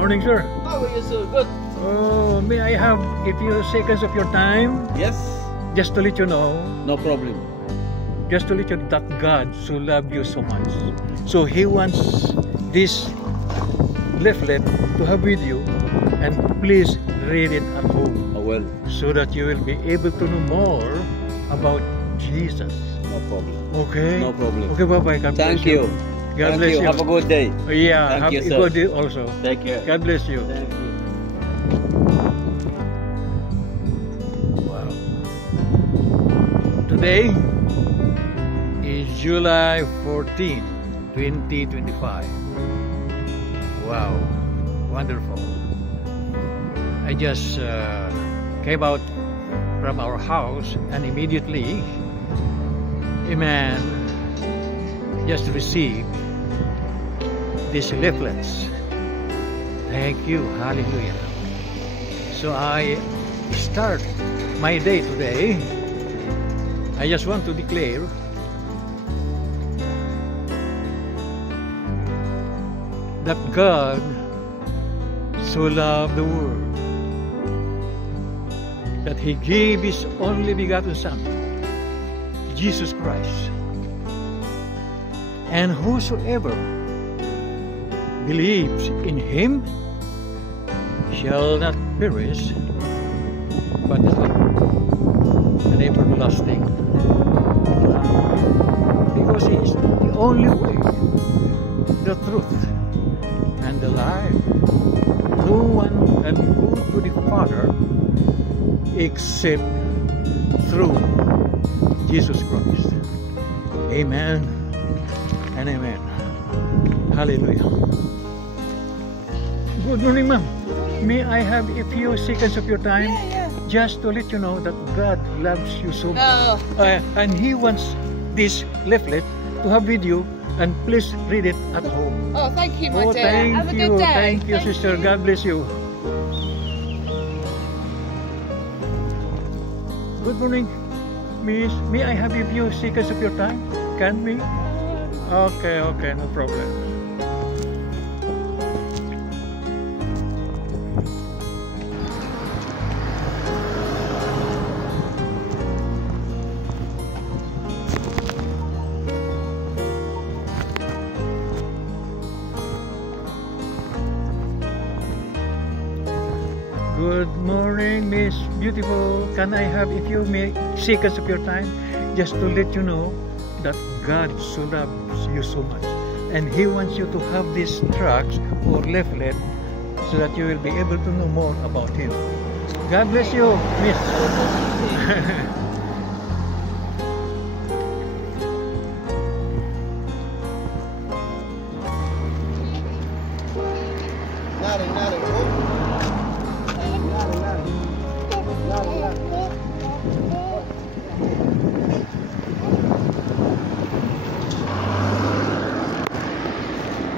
morning, sir. How are you, sir? Good. Oh, may I have a few seconds of your time? Yes. Just to let you know, No problem. just to let you know that God so loved you so much. So He wants this leaflet to have with you, and please read it at home Oh, well. so that you will be able to know more about Jesus. No problem. Okay? No problem. Okay, bye-bye. God Thank bless you. God Thank bless you. Have a good day. Yeah, Thank have you, a sir. good day also. Take care. God bless you. Thank you. Wow. Today is July 14, 2025. Wow, wonderful. I just came out from our house and immediately a man just received these leaflets. Thank you, hallelujah. So I start my day today. I just want to declare that God so loved the world that He gave His only begotten Son, Jesus Christ. And whosoever believes in Him shall not perish, but have an everlasting life. Because He is the only way, the truth, and the life. No one can go to the Father except through Jesus Christ. Amen and amen. Hallelujah. Good morning, ma'am. May I have a few seconds of your time? Yeah. Just to let you know that God loves you so much. Oh, And He wants this leaflet to have with you, and please read it at home. oh, thank you, my Oh, dear. thank Have a you. good day. Thank you, sister. you. God bless you. Good morning, miss. May I have a few seconds of your time? Can we? Okay, no problem. Good morning, Miss Beautiful. Can I have a few seconds of your time just to let you know that God so loves you so much, and He wants you to have these tracts or leaflet so that you will be able to know more about Him. God bless you, Miss.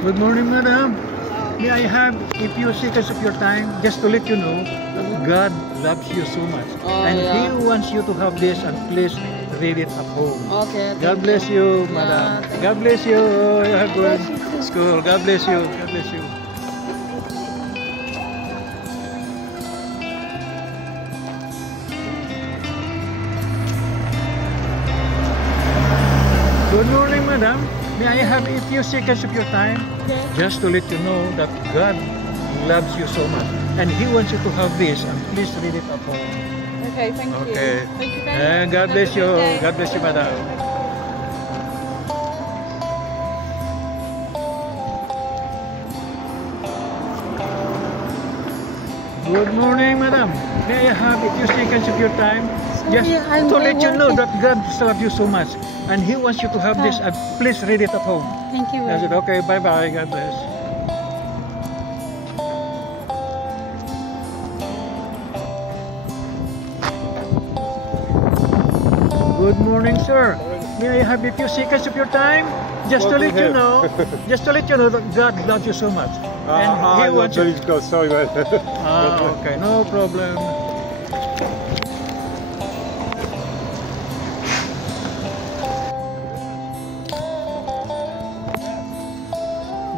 Good morning, madam. May I have a few seconds of your time just to let you know that God loves you so much, Oh, and yeah. He wants you to have this, and please read it at home. Okay. God bless you, Yeah, madam. thank God bless you. You have good school. God bless you. God bless you. Good morning, madam. May I have a few seconds of your time just to let you know that God loves you so much, and He wants you to have this, and please read it at home. Okay, thank you. Okay. Thank you very much. And God Have a bless you. good day. God bless you, madam. Good morning, madam. May I have a few seconds of your time? Just I'm to let you know working. that God loves you so much, and He wants you to have this, and please read it at home. Thank you. I said, okay, bye-bye. God bless. Good morning, sir. May I have a few seconds of your time? Just to let you know, that God loves you so much. And He wants you. Sorry, man. Okay, no problem.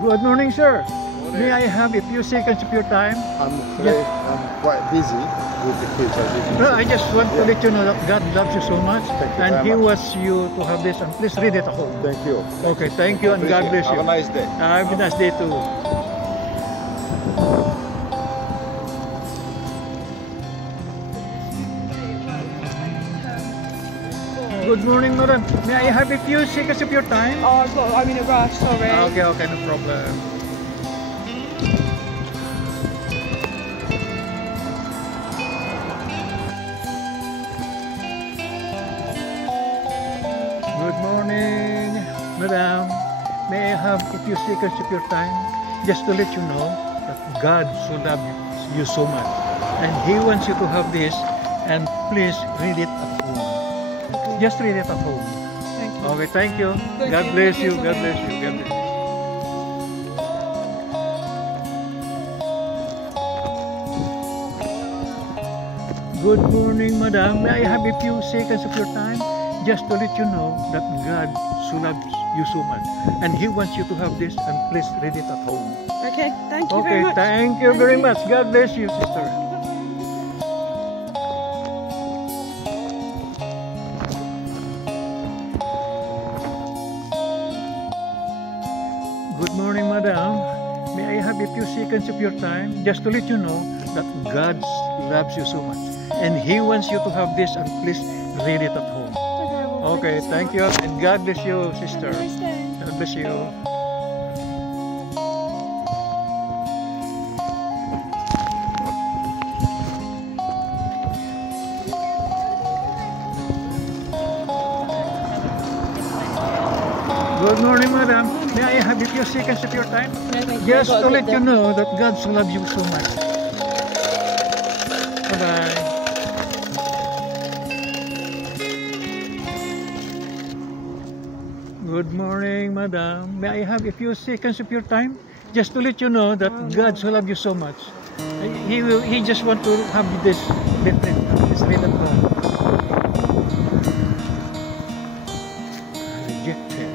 Good morning, sir. May I have a few seconds of your time? I'm afraid I'm quite busy with the kids. As you can No, see. I just want to let you know that God loves you so much, Thank you and very He much. wants you to have this. And please read it at home. Thank you. Okay, thank you, and God bless Have you. a nice day. Have a nice day too. Good morning, madam. May I have a few seconds of your time? Oh, I'm in a rush, sorry. Okay, no problem. Good morning, madam. May I have a few seconds of your time? Just to let you know that God so loves you so much. And He wants you to have this, and please read it at home. Just read it at home. Thank you. Okay, thank you. Thank God you. bless Thank you. you so God much. bless you. God bless you. Good morning, madam. May I have a few seconds of your time? Just to let you know that God so loves you so much. And He wants you to have this, and please read it at home. Okay, thank you Okay, very much. thank you very much. God bless you, sister. Good morning, madam. May I have a few seconds of your time just to let you know that God loves you so much. And He wants you to have this, and please read it at home. Okay, thank you. And God bless you, sister. Nice day. God bless you. Good morning, madam. May I have a few seconds of your time? Just to let you know that God so loves you so much. Bye-bye. Good morning, madam. May I have a few seconds of your time? Just to let you know that God so loves you so much. He just want to have this written home. Rejected.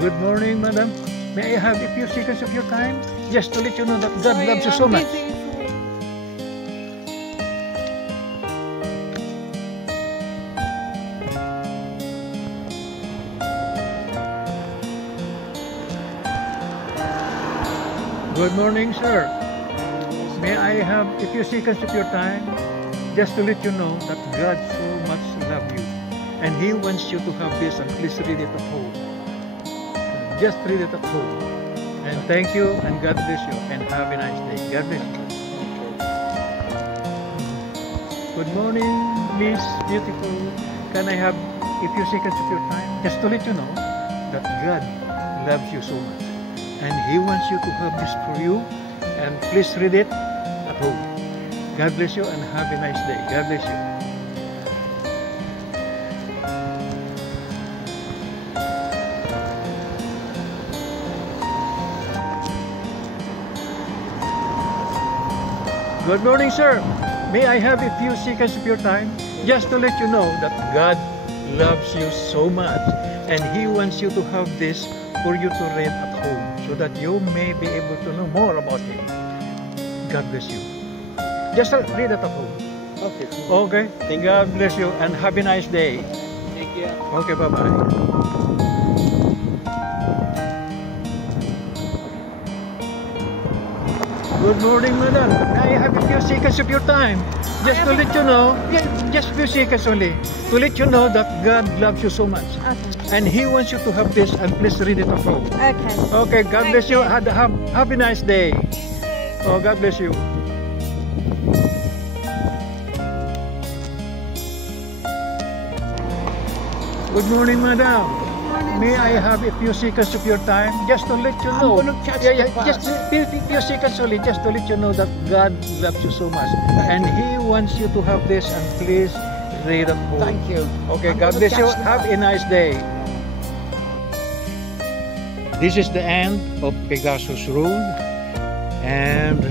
Good morning, madam. May I have a few seconds of your time? Just to let you know that God loves you so much. Good morning, sir. May I have a few seconds of your time? Just to let you know that God so much loves you. And He wants you to have this, and please read it at home. Just read it at home. And thank you, and God bless you, and have a nice day. God bless you. Good morning, Miss Beautiful. Can I have a few seconds of your time? Just to let you know that God loves you so much. And He wants you to have this for you. And please read it at home. God bless you, and have a nice day. God bless you. Good morning, sir. May I have a few seconds of your time? Just to let you know that God loves you so much, and He wants you to have this for you to read at home, so that you may be able to know more about Him. God bless you. Just read it at home. Okay. Okay? Thank you. God bless you, and have a nice day. Take care. Okay, bye-bye. Good morning, madam. I have a few seconds of your time. Just to let you know, just a few seconds only, to let you know that God loves you so much. Okay. And He wants you to have this, and please read it at home. Okay. Okay, God Thank bless you. you. Have a nice day. Oh, God bless you. Good morning, madam. May I have a few seconds of your time just to let you know? gonna catch yeah, the bus. just a few seconds only, just to let you know that God loves you so much, and He wants you to have this, and please read at home. Thank you. Okay, I'm God gonna bless you. catch the Have bus. a nice day. This is the end of Pegasus Road, and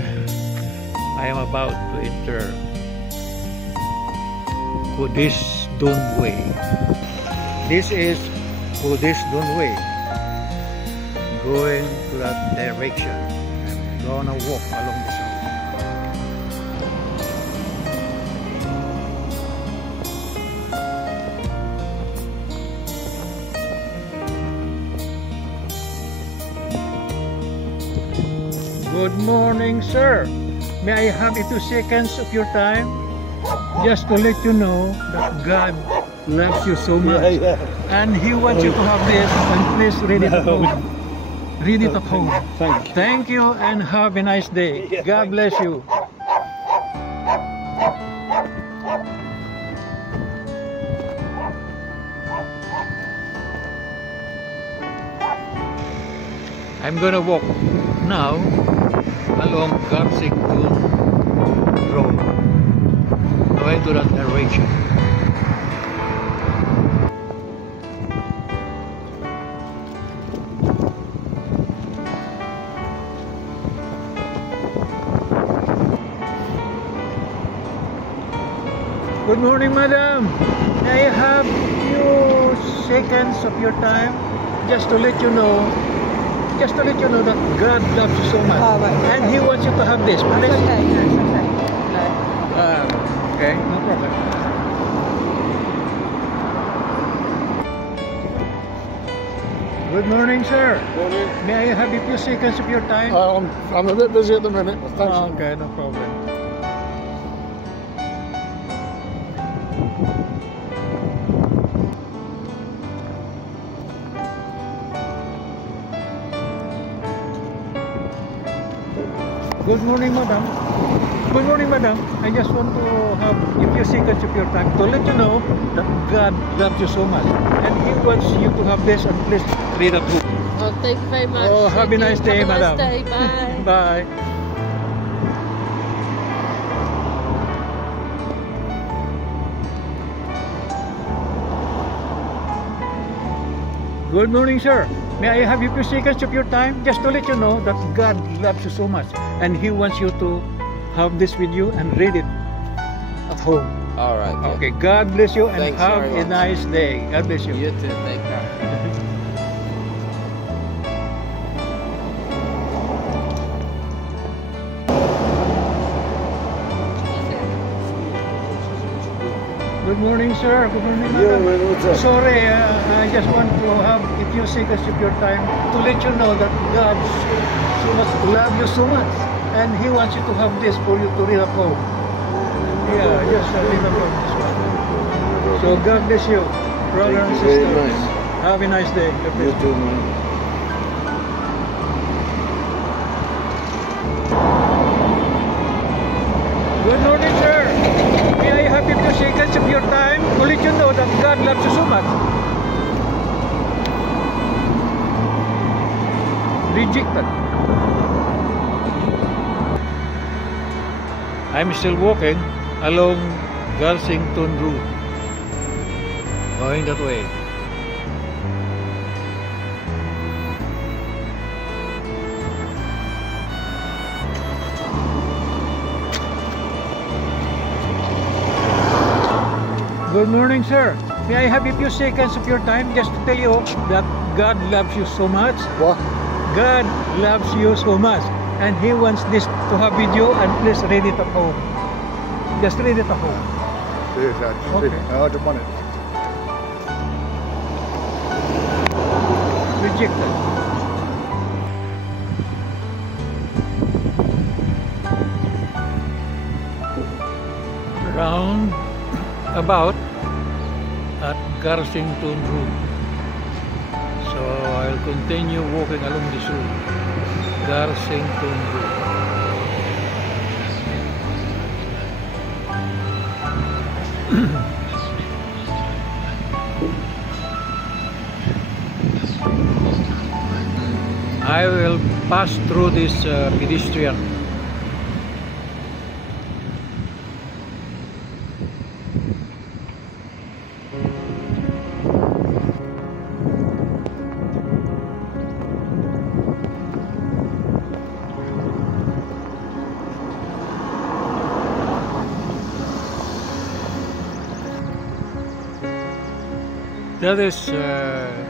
I am about to enter to this Way. This is Buddhist Way. Going to that direction. I'm gonna walk along this road. Good morning, sir. May I have a few seconds of your time? Just to let you know that God loves you so much. And He wants you to have this, and please read it at home. Read it at home. Thank you. Thank you and have a nice day. God bless you. I'm gonna walk now along Garsington Road, going to that direction. Good morning, madam. May I have few seconds of your time just to let you know that God loves you so much. Oh, right. And He wants you to have this. That's Please. okay, no, it's okay. No. Okay, no problem. Good morning, sir. Morning. May I have a few seconds of your time? I'm a bit busy at the minute, but thanks. Okay, no problem. Good morning, madam. Good morning, madam. I just want to have a few seconds of your time to let you know that God loves you so much. And He wants you to have this, and please read at home. Oh, thank you very much. Oh, have a Thank nice you. day, Have a madam. nice day. Bye. Bye. Good morning, sir. May I have a few seconds of your time just to let you know that God loves you so much and He wants you to have this with you and read it at home. All right. yeah. Okay, God bless you and Thanks have very a much. nice day. God bless you. You too. Thank you. Good morning, sir. Good morning, Yeah, madam. man, what's up? Sorry, I just want to have a few seconds of your time to let you know that God so much love you so much, and He wants you to have this for you to read at home. Yeah, just read at home. This one. So God bless you, brother and Thank you very sister. much. Have a nice day. God bless You too, man. Good morning, sir. May I have a few seconds of your time to let you know that God loves you so much. Rejected. I'm still walking along Garsington Road, going that way. Good morning, sir. May I have a few seconds of your time just to tell you that God loves you so much. What? God loves you so much, and He wants this to have with you, and please read it at home. Just read it at home. Yes, I Okay. don't want it. Rejected. Round about at Garsington Road. So I'll continue walking along this road. Garsington Road. I will pass through this pedestrian. That is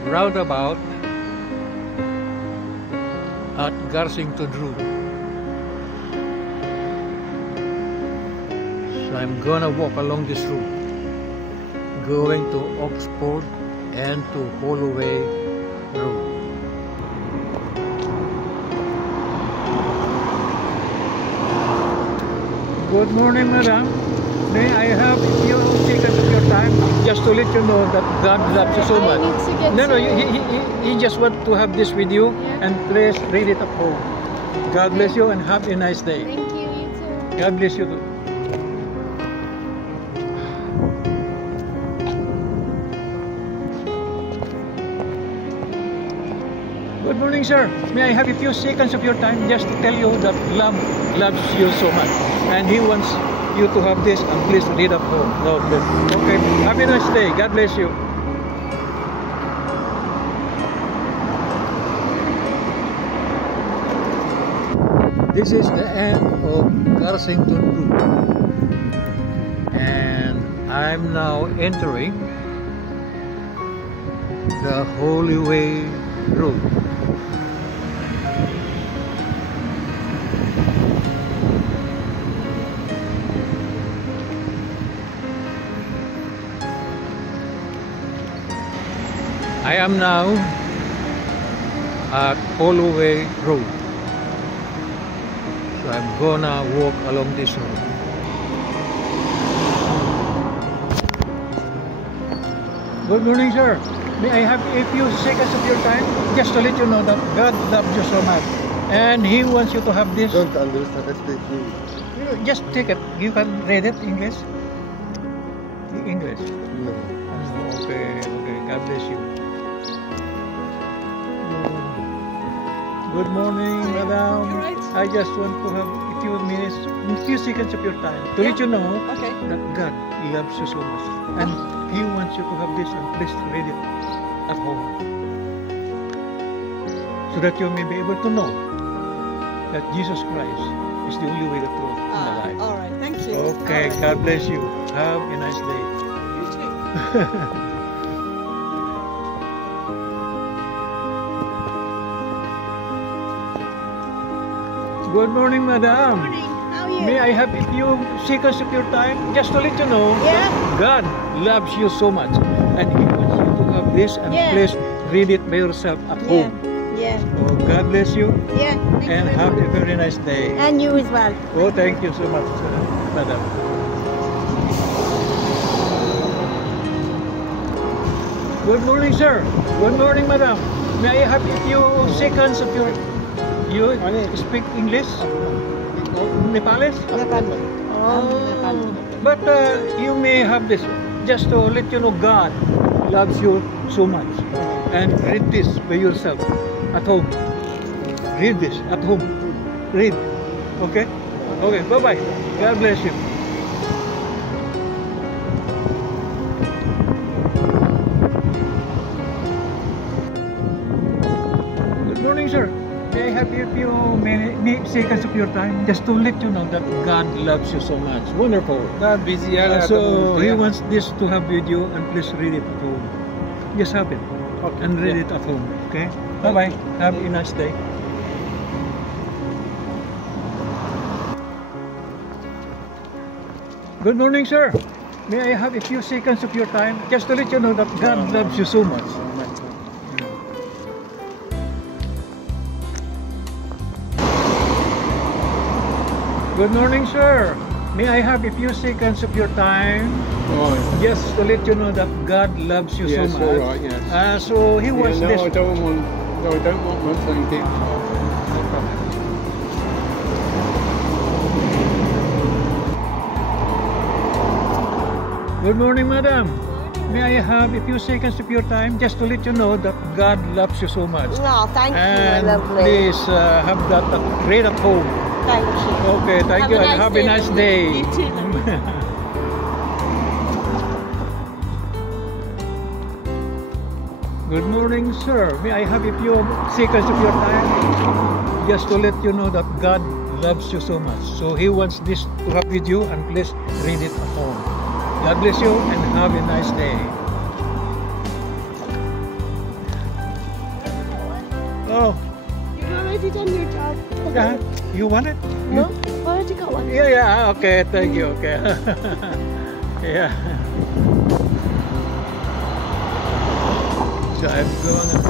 roundabout at Garsington Road. So I'm gonna walk along this route, going to Oxford and to Holloway Road. Good morning, madam. May I have a few seconds of your time just to let you know that God loves you so I much? need to get No, to- he just want to have this with you, Yeah. and please read it at home. God bless you and have a nice day. Thank you, you too. God bless you too. Good morning, sir. May I have a few seconds of your time just to tell you that love loves you so much, and He wants you to have this, and please read at home. Lord bless. Okay. Have a nice day. God bless you. This is the end of Garsington Road, and I'm now entering the Holloway Road. I am now at Holloway Road. So I'm gonna walk along this road. Good morning, sir. May I have a few seconds of your time just to let you know that God loves you so much, and He wants you to have this. Don't understand. I speak English. You know, just take it. You can read it English. English. No. Okay. Okay. God bless you. Good morning, madam. You're right. I just want to have a few minutes, a few seconds of your time to let you know Okay. that God loves you so much, and He wants you to have this, and please read it at home, so that you may be able to know that Jesus Christ is the only way, the truth, and the life. All right. Thank you. Okay, All right. God bless you. Have a nice day. You too. Good morning, madam. Morning. How are you? May I have a few seconds of your time just to let you know Yeah. God loves you so much, and He wants you to have this, and Yeah. please read it by yourself at Yeah. home. Yeah. Oh, God bless you Yeah. Thank and you very have much. a very nice day. And you as well. Oh, thank you so much, madam. Good morning, sir. Good morning, madam. May I have a few seconds of your... You speak English? Nepalese? Oh, but you may have this just to let you know God loves you so much, and read this by yourself at home. Read this at home. Read. Okay? Okay, bye-bye. God bless you. Good morning, sir. May I have a few seconds of your time just to let you know that God loves you so much. Wonderful. busy So He wants this to have with you, and please read it at home. Just have it and read it at home. Okay? Bye-bye. Have a nice day. Good morning, sir. May I have a few seconds of your time just to let you know that God loves you so much. Good morning, sir. May I have a few seconds of your time just to let you know that God loves you Yes, so much. all right, yes. So He wants no, this. I don't want. No, I don't want one. Thank you. Good morning, madam. May I have a few seconds of your time just to let you know that God loves you so much. No, thank And you, lovely. please have that read at home. Thank you. Okay, thank you, and have a nice day. You too, lovely. Good morning, sir. May I have a few seconds of your time just to let you know that God loves you so much. So He wants this to have with you, and please read it at home. God bless you and have a nice day. Oh, You've already done your job. yeah. You want it? No? I've already got one. Yeah, yeah. Okay, thank you. Okay. Yeah. So I'm gonna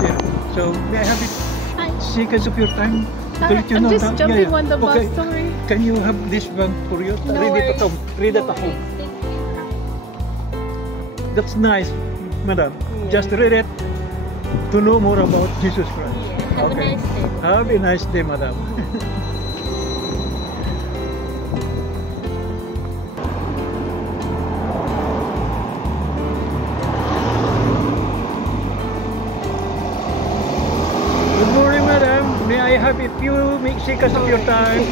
share. So may I have it Hi. seconds of your time to let you I'm know just that- jumping yeah, on the okay. bus, sorry. Can you have this one for you? No Read it at worries. home. Read it No at home. worries, thank you. That's nice, madam. Yeah. Just read it to know more about Jesus Christ. Yeah, have a Okay. nice day. Have a nice day, madam. Good morning, madam. May I have a few seconds of your time?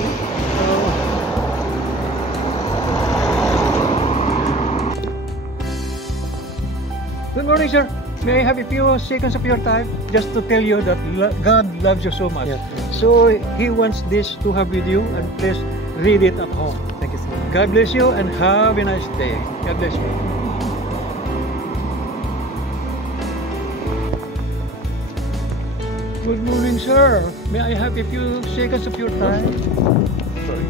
Good morning, sir. May I have a few seconds of your time just to tell you that God loves you so much. Yes. So He wants this to have with you, and please read it at home. Thank you, sir. God bless you and have a nice day. God bless you. Good morning, sir. May I have a few seconds of your time? Sorry.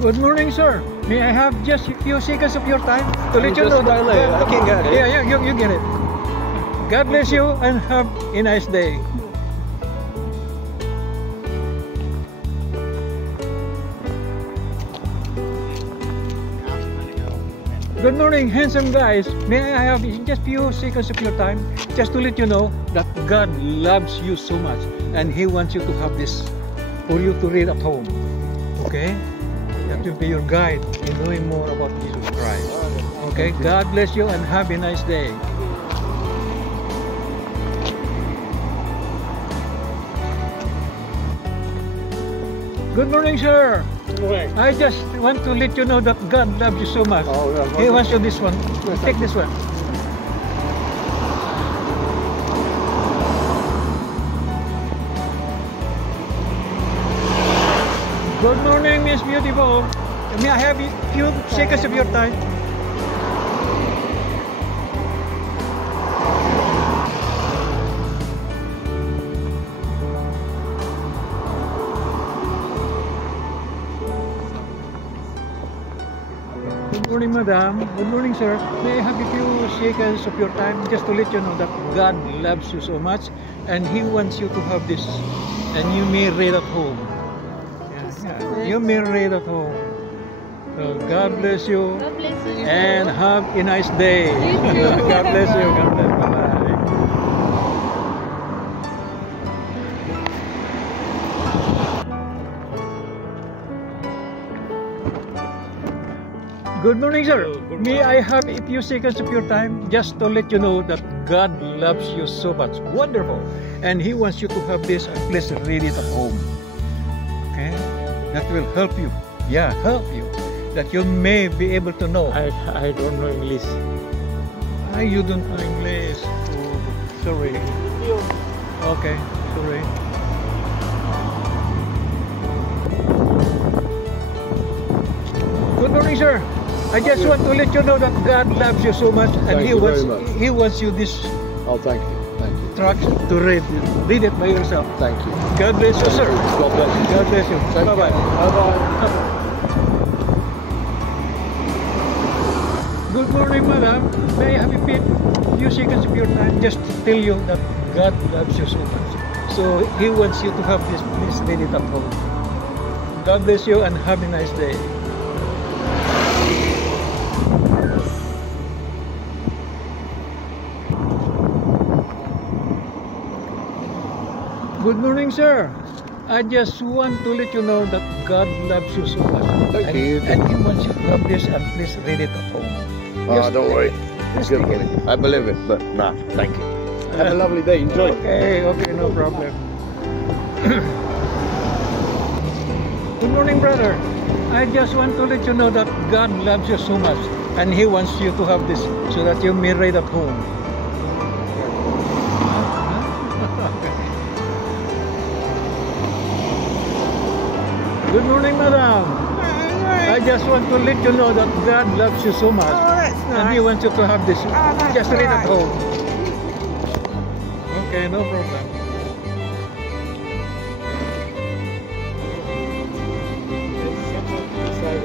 Good morning, sir. May I have just a few seconds of your time to let you Just know that dial it. I can get it. Yeah, you get it. God bless you and have a nice day. Good morning, handsome guys. May I have just few seconds of your time just to let you know that God loves you so much and He wants you to have this for you to read at home. Okay? That will be your guide in knowing more about Jesus Christ. Okay? God bless you and have a nice day. Good morning, sir. I just want to let you know that God loves you so much. Oh, yeah. He wants you this one. Take this one. Good morning, Miss Beautiful. May I have a few seconds of your time? Good morning, madam. Good morning, sir. May I have a few seconds of your time just to let you know that God loves you so much and He wants you to have this and you may read at home. Yeah, you may read at home. So God bless you God bless you. and have a nice day. You too. God bless you. God bless you. Bye-bye. Good morning, sir. May I have a few seconds of your time just to let you know that God loves you so much. Wonderful. And He wants you to have this and please read it at home. Okay? That will help you. Yeah, help you. That you may be able to know. I don't know English. You don't know English. Oh, sorry. Okay, sorry. Good morning, sir. I just want to let you know that God loves you so much and Thank He you wants very much. He wants you this Oh, thank you. Thank you. tract to read. Read it by yourself. Thank you. God bless you, sir. God bless you. God bless you. Take Bye-bye. care. Bye-bye. Good morning, madam. May I have a few seconds of your time just to tell you that God loves you so much. So He wants you to have this. Please read it at home. God bless you and have a nice day. Good morning, sir. I just want to let you know that God loves you so much. Thank you. And He wants you to have this and please read it at home. Don't worry. Just Good take for it. me. I believe it, but nah, thank you. Have a lovely day. Enjoy. Okay, no problem. Good morning, brother. I just want to let you know that God loves you so much and He wants you to have this so that you may read at home. Good morning, madam. I just want to let you know that God loves you so much. Oh, that's And he wants you to have this. that's Just read at nice. home. Okay, no problem.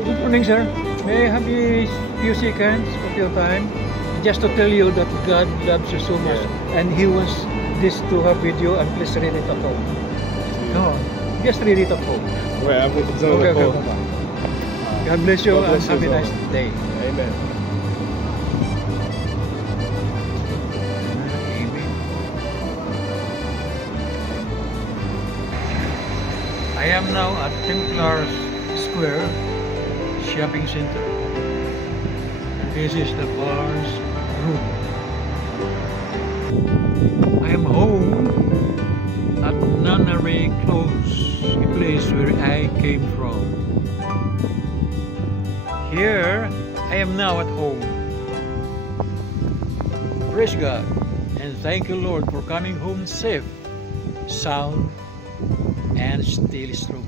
Good morning, sir. May I have a few seconds of your time just to tell you that God loves you so much and He wants this to have with you, and please read it at home. Come on, just read it at home. Well, I'm with the Okay, phone. bye-bye. God bless you God bless and have you a all. nice day. Amen. I am now at Templars Square Shopping Center. This is the bar's room. I am home at Nunnery Close, a place where I came from. Here, I am now at home. Praise God, and thank you, Lord, for coming home safe, sound, and still strong.